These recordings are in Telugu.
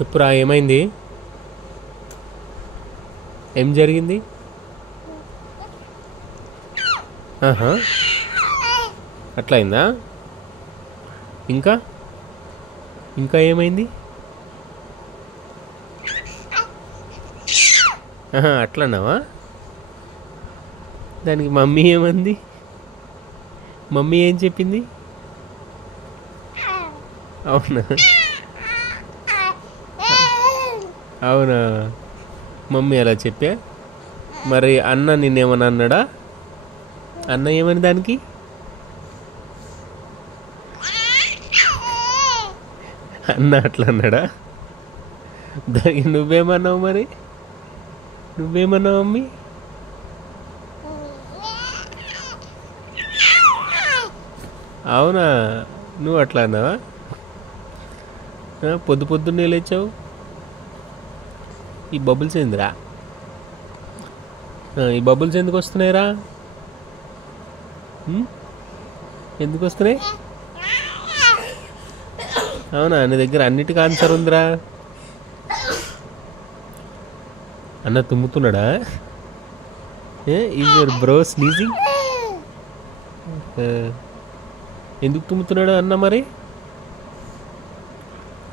చెప్పురా, ఏమైంది? ఏం జరిగింది? ఆహా, అట్లయిందా? ఇంకా ఇంకా ఏమైంది? ఆహా, అట్లన్నావా? దానికి మమ్మీ ఏమంది? మమ్మీ ఏం చెప్పింది? అవునా? అవునా, మమ్మీ అలా చెప్పా. మరి అన్న నిన్నేమన్నా అన్నాడా? అన్న ఏమని దానికి? అన్న అట్లా అన్నాడా? దానికి నువ్వేమన్నావు? మరి నువ్వేమన్నావు మమ్మీ? అవునా, నువ్వు అట్లా అన్నావా? పొద్దు పొద్దున్నే లేచావు. ఈ బబుల్స్ ఏందిరా? ఈ బబుల్స్ ఎందుకు వస్తున్నాయిరా? ఎందుకు వస్తున్నాయి? అవునా, నీ దగ్గర అన్నిటికీ ఆన్సర్ ఉందిరా. అన్న తుమ్ముతున్నాడా? Is your bro sneezing? ఎందుకు తుమ్ముతున్నాడు అన్న మరి?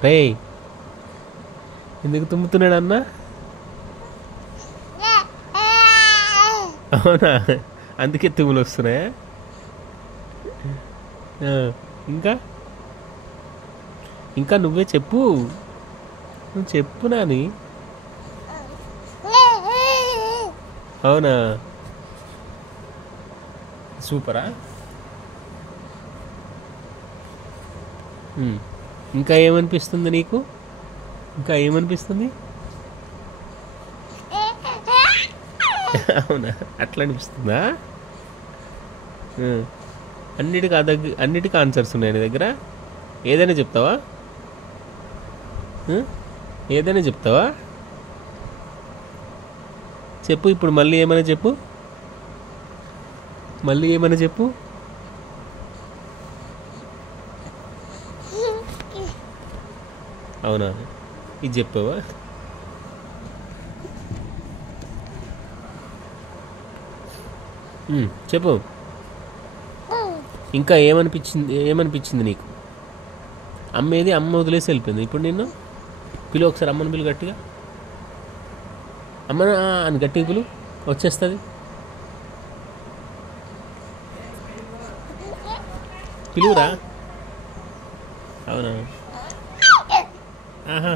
రే, ఎందుకు తుమ్ముతున్నాడు అన్న? అవునా, అందుకే తుమ్ములు వస్తున్నాయా? ఇంకా ఇంకా నువ్వే చెప్పు. నువ్వు చెప్పు నాని. అవునా, సూపరా. ఇంకా ఏమనిపిస్తుంది నీకు? ఇంకా ఏమనిపిస్తుంది? అవునా, అట్లా అనిపిస్తుందా? అన్నిటికీ ఆన్సర్స్ ఉన్నాయి నీ దగ్గర. ఏదైనా చెప్తావా? ఏదైనా చెప్తావా? చెప్పు. ఇప్పుడు మళ్ళీ ఏమైనా చెప్పు. మళ్ళీ ఏమైనా చెప్పు. అవునా, ఇది చెప్పావా? చెప్పు. ఇంకా ఏమనిపించింది నీకు? అమ్మేది? అమ్మ వదిలేసి వెళ్ళిపోయింది. ఇప్పుడు నిన్ను పిలు, ఒకసారి అమ్మని పిలు గట్టిగా. అమ్మ అని గట్టిగా పిలు, వచ్చేస్తుంది. పిలువురా. అవునా, ఆహా,